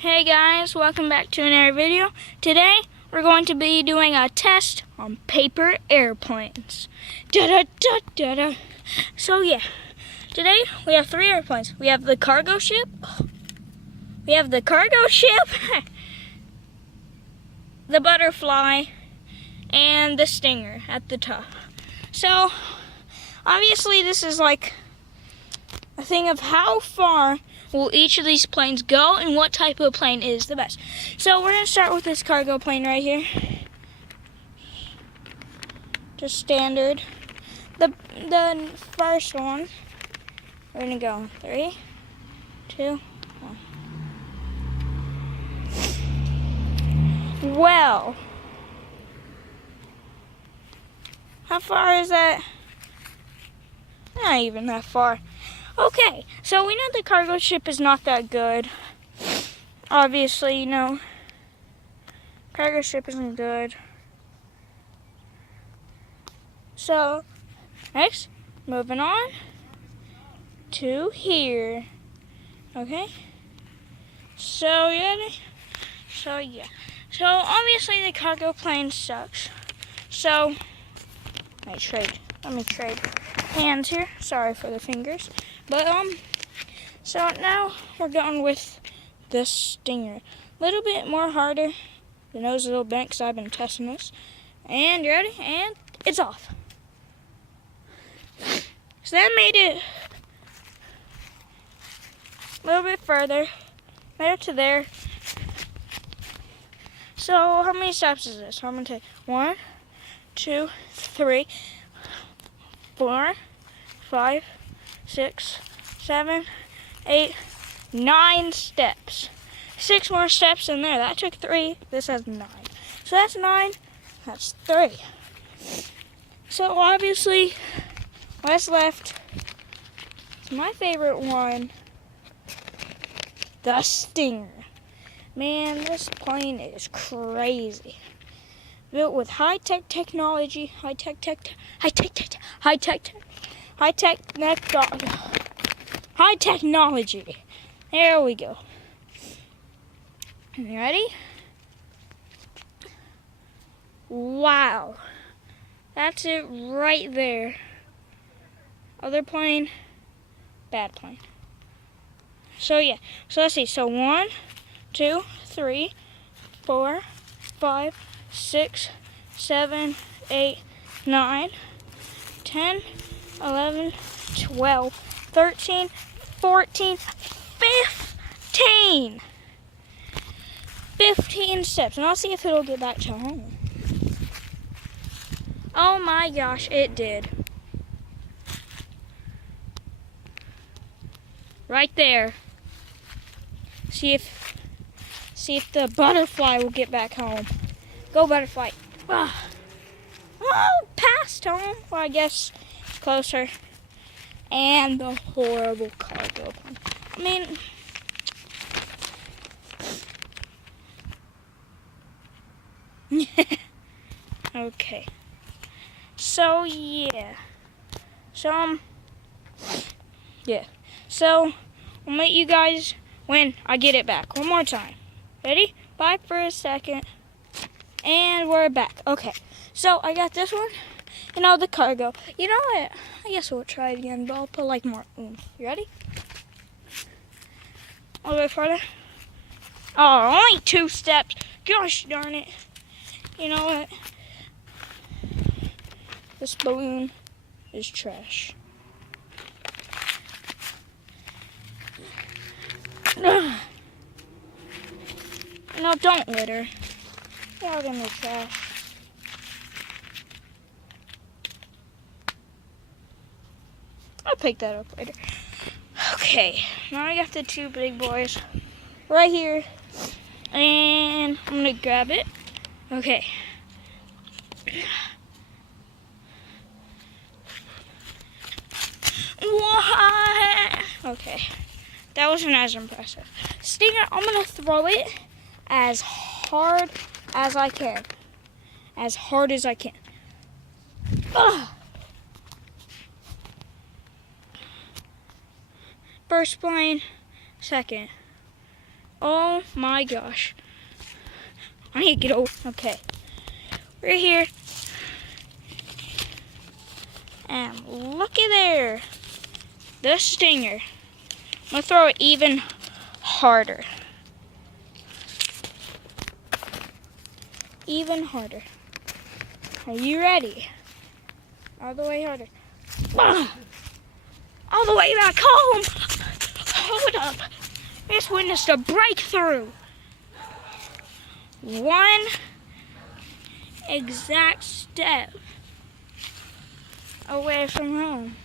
Hey guys, welcome back to another video. Today we're going to be doing a test on paper airplanes. So yeah, today we have 3 airplanes. We have the cargo ship, the butterfly, and the Stinger at the top. So obviously this is like a thing of how far will each of these planes go and what type of plane is the best. So we're going to start with this cargo plane right here. Just standard. The first one, we're going to go 3, 2, 1. Well, how far is that? Not even that far. Okay, so we know the cargo ship is not that good. Obviously, you know, cargo ship isn't good. So, next, moving on to here. Okay? So, yeah. So, obviously the cargo plane sucks. So, let me trade hands here. Sorry for the fingers. But, so now we're going with the Stinger. A little bit more harder. The nose is a little bent because I've been testing this. And you ready? And it's off. So that made it a little bit further. Made it to there. So how many steps is this? So I'm going to take 1, 2, 3, 4, 5, 6, 7, 8, 9 steps. 6 more steps in there. That took 3. This has 9. So that's 9. That's 3. So obviously, what's left is my favorite one, the Stinger. Man, this plane is crazy. Built with high-tech technology, high-tech technology. There we go. You ready? Wow. That's it right there. Other plane, bad plane. So yeah. So let's see. So 1, 2, 3, 4, 5, 6, 7, 8, 9, 10, 11, 12, 13, 14, 15. 15 steps. And I'll see if it'll get back to home. Oh my gosh, it did. Right there. See if the butterfly will get back home. Go butterfly. Oh, past home. Well, I guess closer. And the horrible cargo plane. I mean, okay. So yeah. So yeah. So I'll meet you guys when I get it back. One more time. Ready? Bye for a second. And we're back. Okay. So I got this one. You know, the cargo. You know what? I guess we'll try it again, but I'll put like more oomph. You ready? A little bit farther. Oh, only 2 steps. Gosh darn it. You know what? This balloon is trash. No, don't litter. Get out in the trash. I'll pick that up later. Okay, now I got the 2 big boys right here. And I'm gonna grab it. Okay. What? Okay. That wasn't as impressive. Stinger, I'm gonna throw it as hard as I can. As hard as I can. Ugh. First plane, second, Oh my gosh. I need to get over. Okay. We're here. And looky there. The stinger. I'm going to throw it even harder. Even harder. Are you ready? All the way harder. All the way back home. Hold up. Just witnessed a breakthrough. One exact step away from home.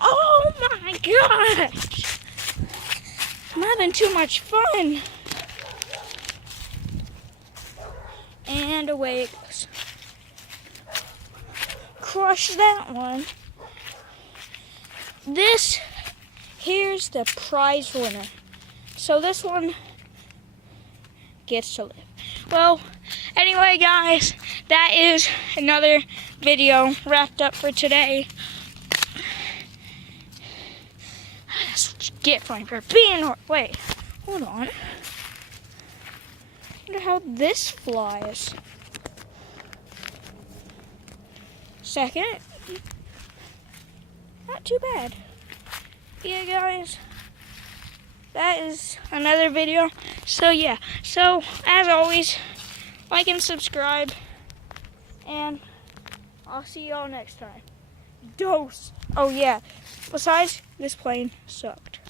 Oh my gosh! I'm having too much fun. And away it goes. Crush that one. Here's the prize winner. So this one gets to live. Well, anyway guys, that is another video wrapped up for today. That's what you get for being wait, hold on. I wonder how this flies. Second. Not too bad. Yeah guys, that is another video. So yeah, so as always, like and subscribe, and I'll see y'all next time. Dose. Oh yeah, besides, this plane sucked.